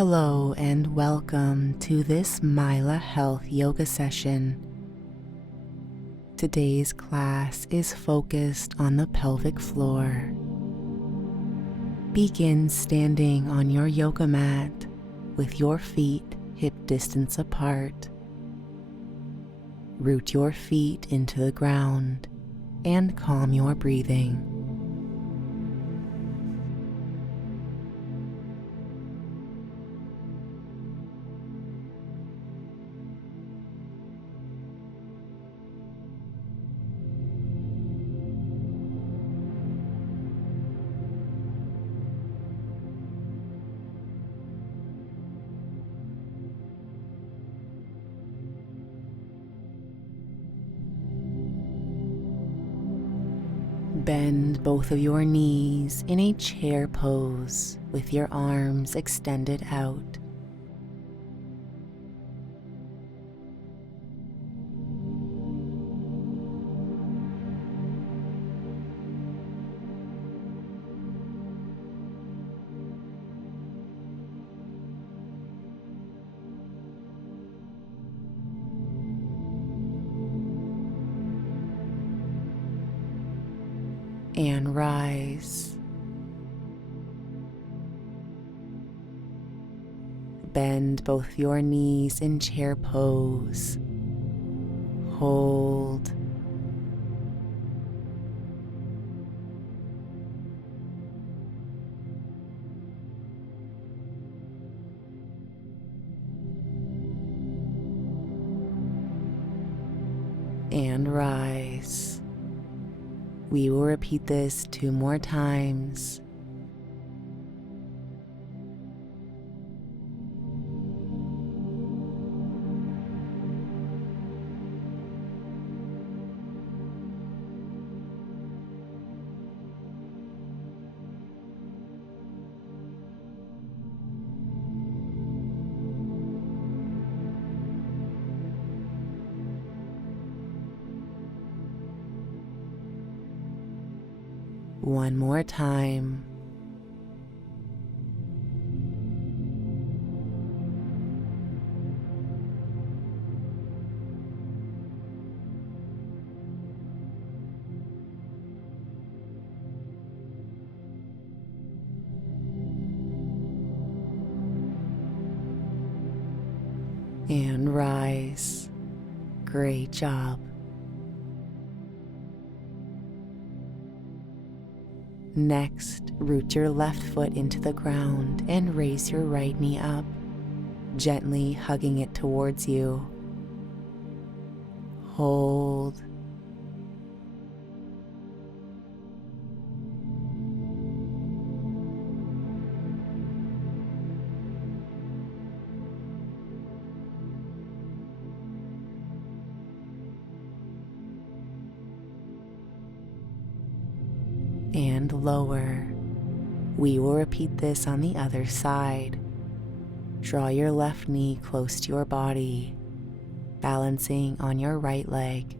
Hello and welcome to this Maila Health yoga session. Today's class is focused on the pelvic floor. Begin standing on your yoga mat with your feet hip distance apart. Root your feet into the ground and calm your breathing. Bend both of your knees in a chair pose with your arms extended out. And rise. Bend both your knees in chair pose. Hold. And rise. We will repeat this 2 more times. One more time. And rise. Great job. Next, root your left foot into the ground and raise your right knee up, gently hugging it towards you. Hold. And lower. We will repeat this on the other side. Draw your left knee close to your body, balancing on your right leg.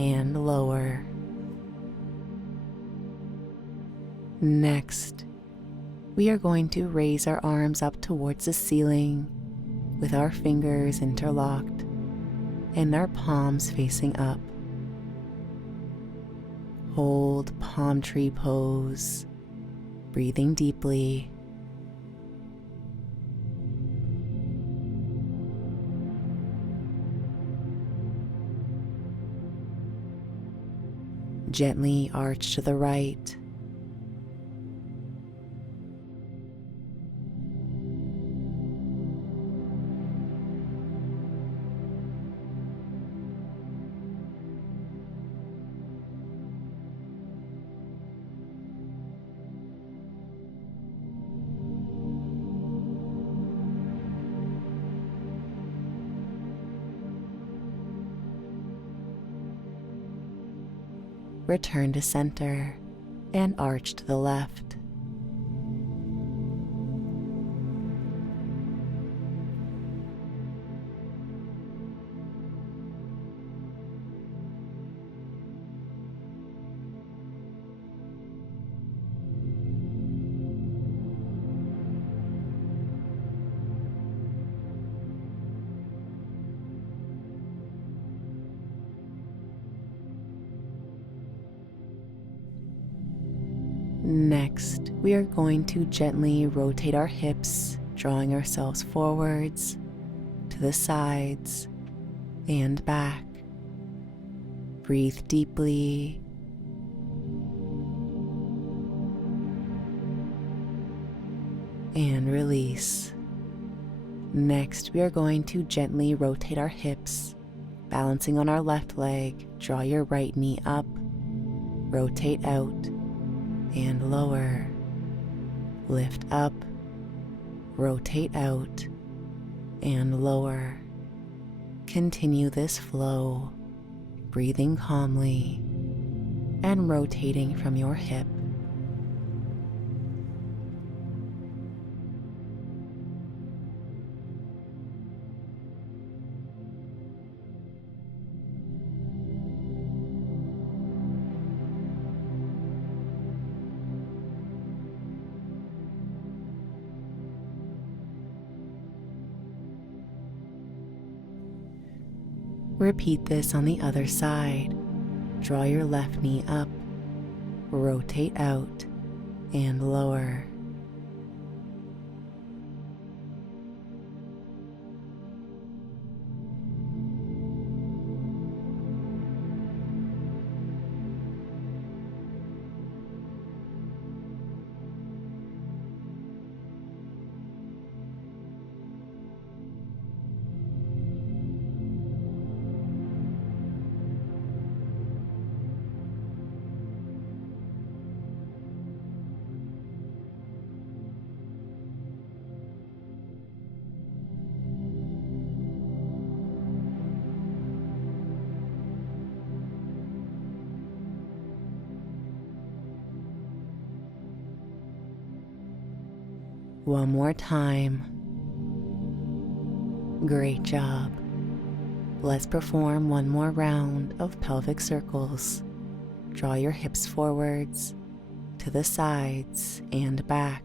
And lower. Next, we are going to raise our arms up towards the ceiling with our fingers interlocked and our palms facing up. Hold palm tree pose, breathing deeply. Gently arch to the right. Return to center and arch to the left. Next, we are going to gently rotate our hips, drawing ourselves forwards, to the sides, and back. Breathe deeply. And release. Next, we are going to gently rotate our hips, balancing on our left leg. Draw your right knee up, rotate out, and lower. Lift up, rotate out, and lower. Continue this flow, breathing calmly and rotating from your hip. Repeat this on the other side. Draw your left knee up, rotate out, and lower. One more time. Great job. Let's perform one more round of pelvic circles. Draw your hips forwards, to the sides, and back.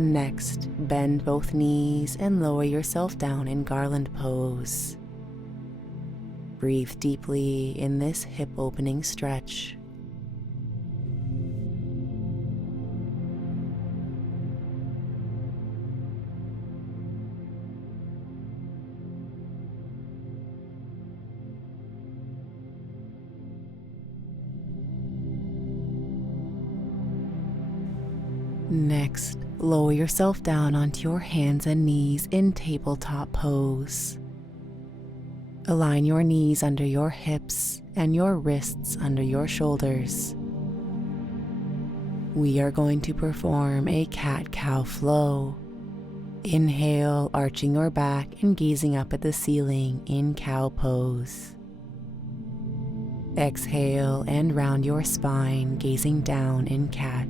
Next, bend both knees and lower yourself down in garland pose. Breathe deeply in this hip opening stretch. Next, lower yourself down onto your hands and knees in tabletop pose. Align your knees under your hips and your wrists under your shoulders. We are going to perform a cat-cow flow. Inhale, arching your back and gazing up at the ceiling in cow pose. Exhale and round your spine, gazing down in cat.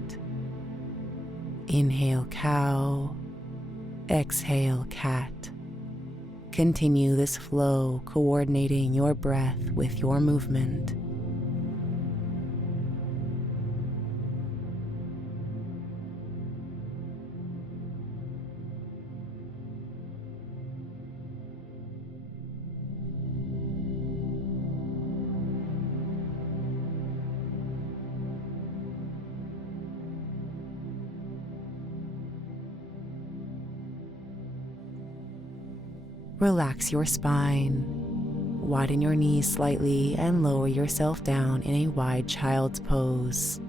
Inhale, cow. Exhale, cat. Continue this flow, coordinating your breath with your movement. Relax your spine, widen your knees slightly, and lower yourself down in a wide child's pose.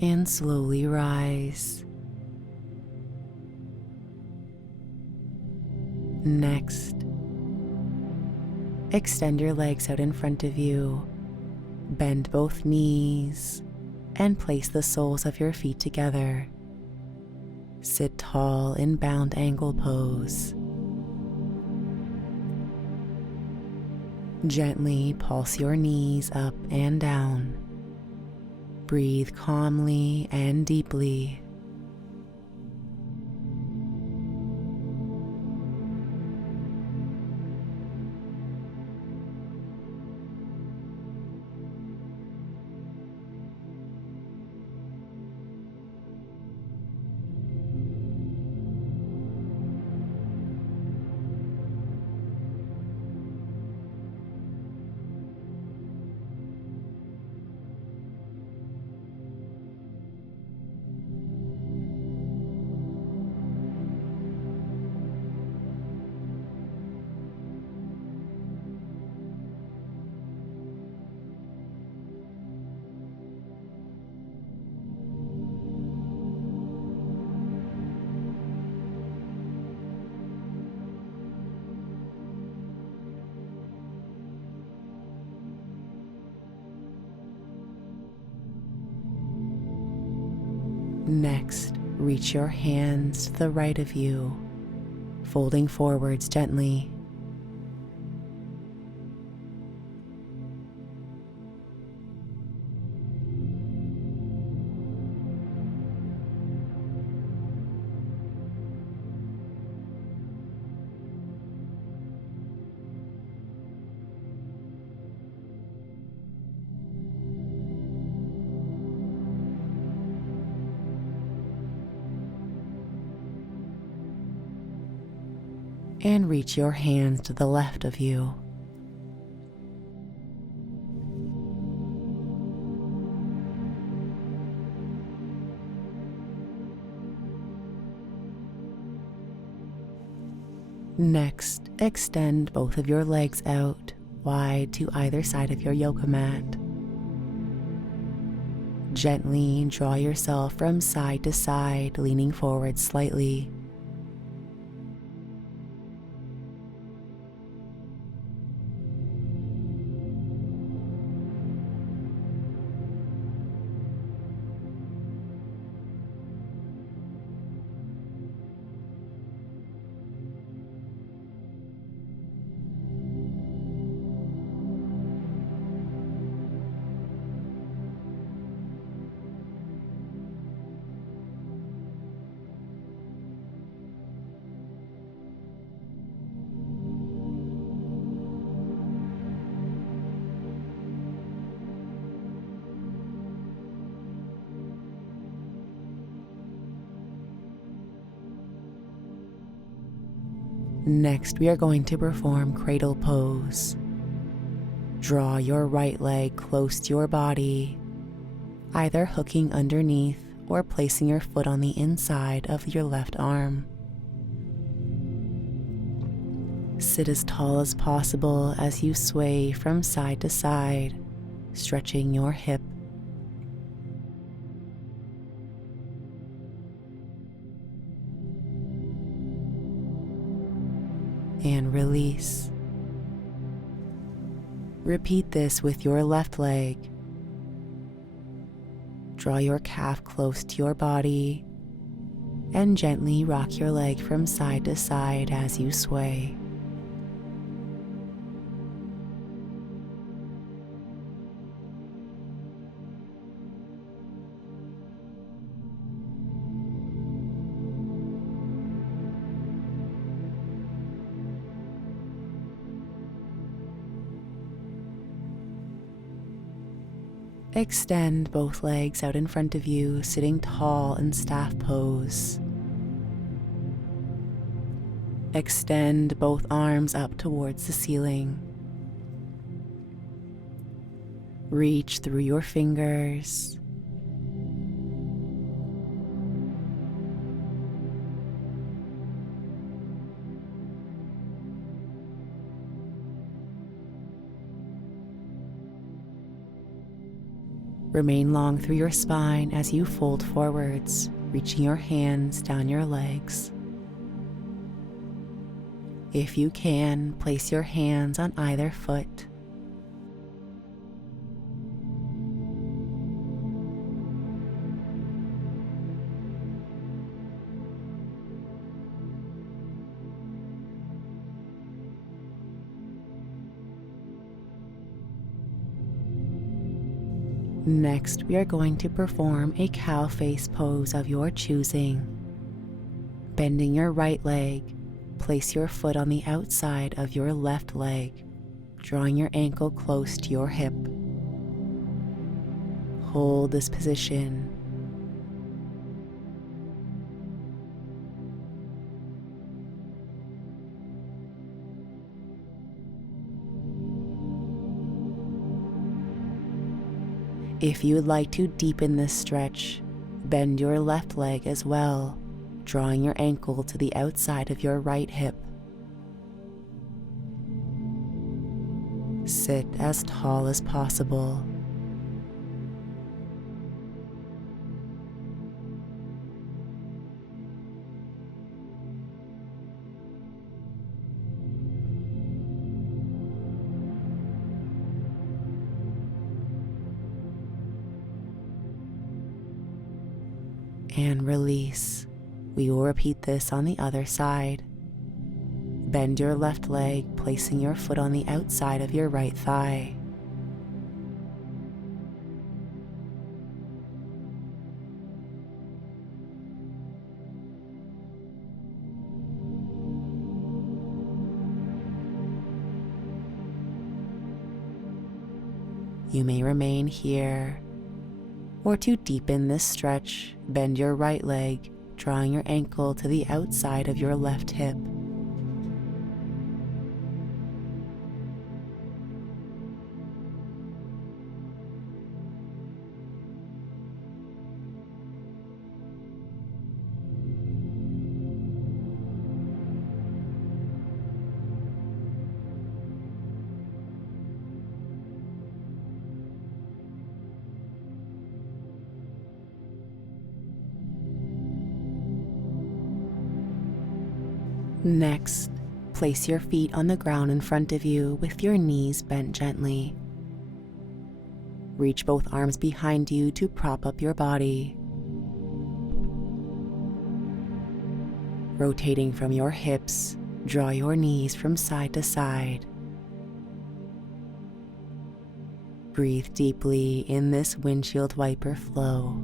And slowly rise. Next, extend your legs out in front of you, bend both knees, and place the soles of your feet together. Sit tall in bound ankle pose. Gently pulse your knees up and down. Breathe calmly and deeply. Next, reach your hands to the right of you, folding forwards gently. And reach your hands to the left of you. Next, extend both of your legs out wide to either side of your yoga mat. Gently draw yourself from side to side, leaning forward slightly. Next, we are going to perform cradle pose. Draw your right leg close to your body, either hooking underneath or placing your foot on the inside of your left arm. Sit as tall as possible as you sway from side to side, stretching your hip. And release. Repeat this with your left leg. Draw your calf close to your body and gently rock your leg from side to side as you sway. Extend both legs out in front of you, sitting tall in staff pose. Extend both arms up towards the ceiling. Reach through your fingers. Remain long through your spine as you fold forwards, reaching your hands down your legs. If you can, place your hands on either foot. Next, we are going to perform a cow face pose of your choosing. Bending your right leg, place your foot on the outside of your left leg, drawing your ankle close to your hip. Hold this position. If you would like to deepen this stretch, bend your left leg as well, drawing your ankle to the outside of your right hip. Sit as tall as possible. And release. We will repeat this on the other side. Bend your left leg, placing your foot on the outside of your right thigh. You may remain here, or to deepen this stretch, bend your right leg, drawing your ankle to the outside of your left hip. Next, place your feet on the ground in front of you with your knees bent gently. Reach both arms behind you to prop up your body. Rotating from your hips, draw your knees from side to side. Breathe deeply in this windshield wiper flow.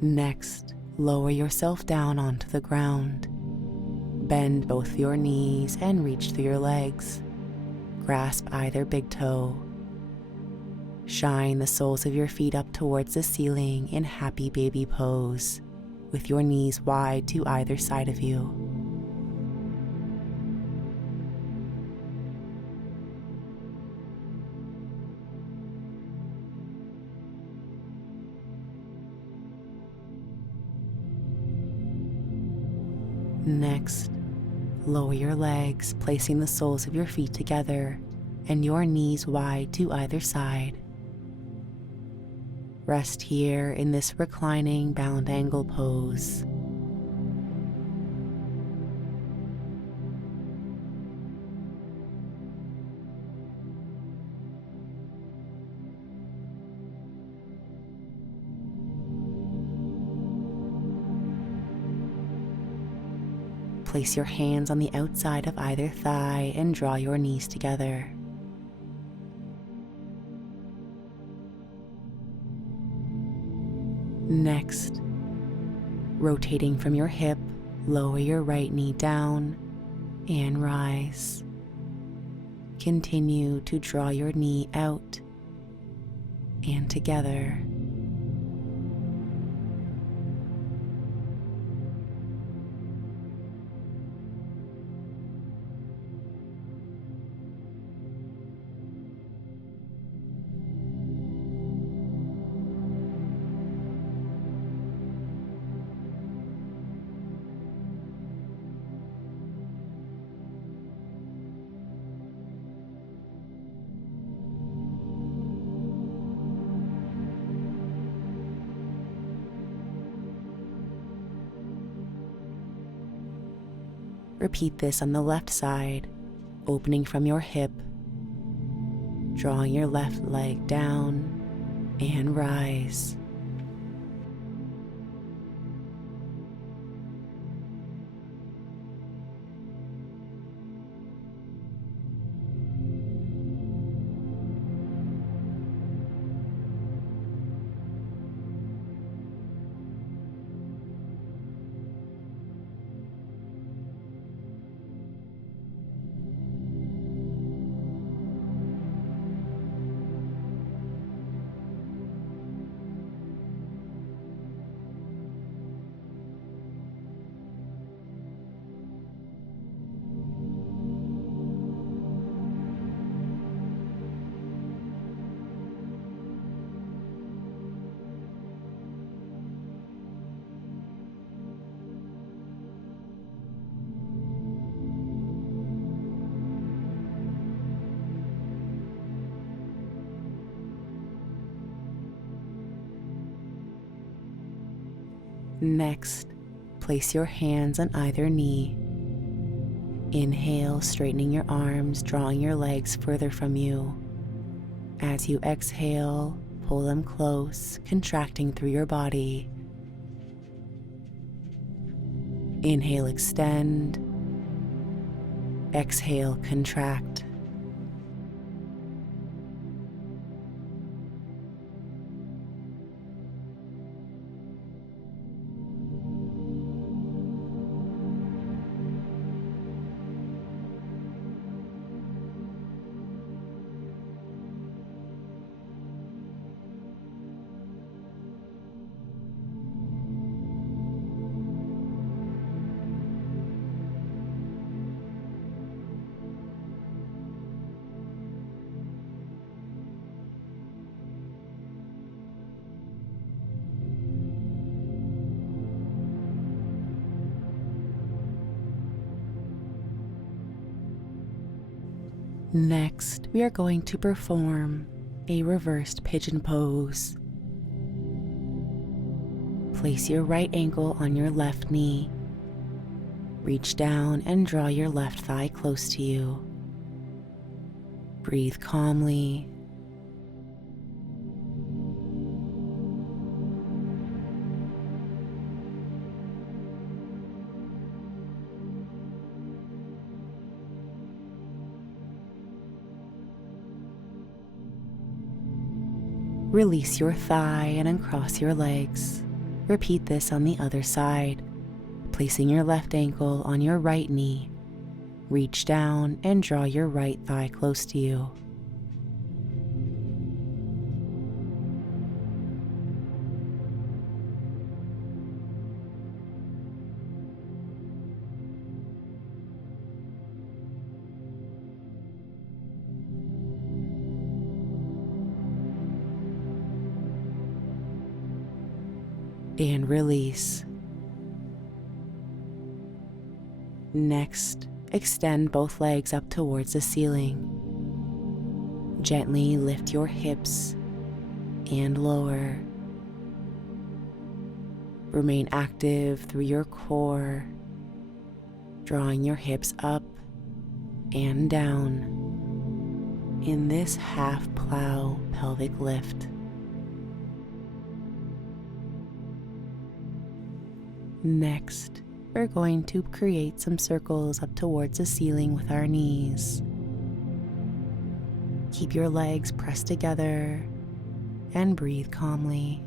Next, lower yourself down onto the ground. Bend both your knees and reach through your legs. Grasp either big toe. Shine the soles of your feet up towards the ceiling in happy baby pose, with your knees wide to either side of you. Next, lower your legs, placing the soles of your feet together and your knees wide to either side. Rest here in this reclining bound angle pose. place your hands on the outside of either thigh and draw your knees together. Next, rotating from your hip, lower your right knee down and rise. Continue to draw your knee out and together. Repeat this on the left side, opening from your hip, drawing your left leg down and rise. Next, place your hands on either knee. Inhale, straightening your arms, drawing your legs further from you. As you exhale, pull them close, contracting through your body. Inhale, extend. Exhale, contract. Next, we are going to perform a reversed pigeon pose. Place your right ankle on your left knee. Reach down and draw your left thigh close to you. Breathe calmly. Release your thigh and uncross your legs. Repeat this on the other side, placing your left ankle on your right knee. Reach down and draw your right thigh close to you. And release. Next, extend both legs up towards the ceiling. Gently lift your hips and lower. Remain active through your core, drawing your hips up and down in this half plow pelvic lift. Next, we're going to create some circles up towards the ceiling with our knees. Keep your legs pressed together and breathe calmly.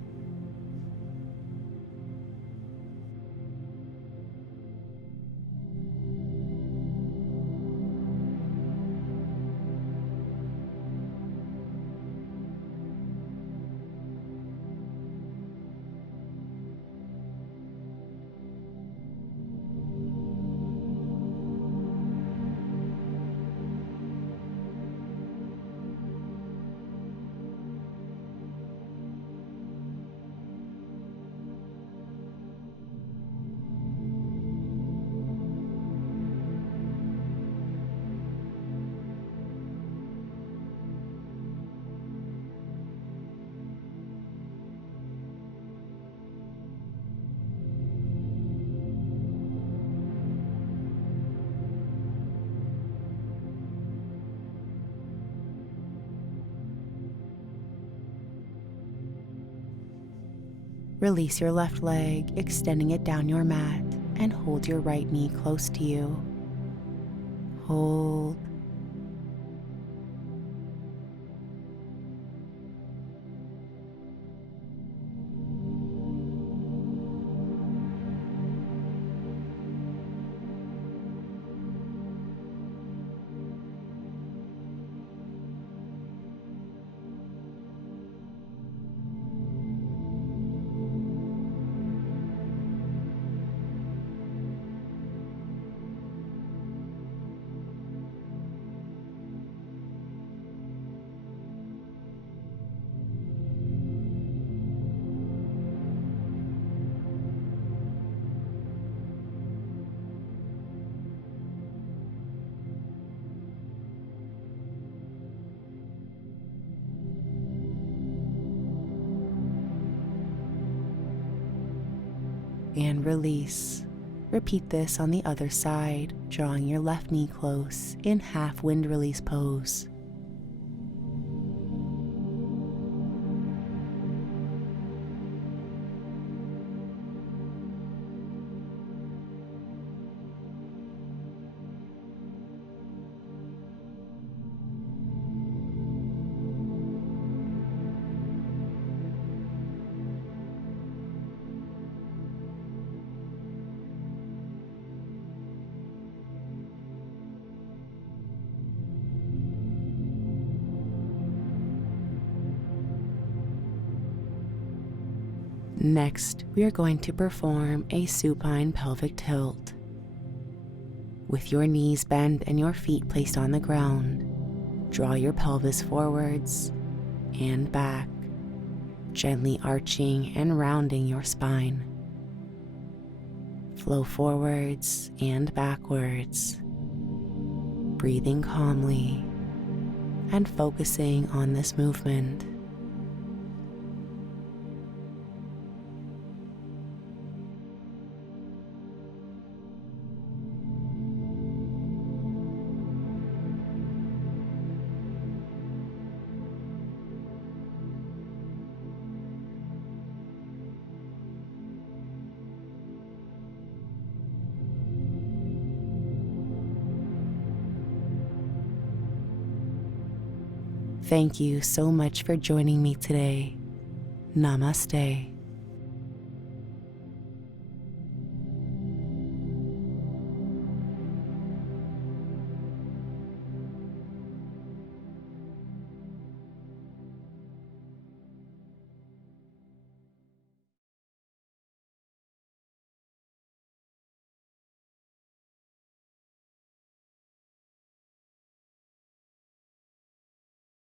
Release your left leg, extending it down your mat, and hold your right knee close to you. Hold. And release. Repeat this on the other side, drawing your left knee close in half wind release pose. Next, we are going to perform a supine pelvic tilt. With your knees bent and your feet placed on the ground, draw your pelvis forwards and back, gently arching and rounding your spine. Flow forwards and backwards, breathing calmly and focusing on this movement. Thank you so much for joining me today. Namaste.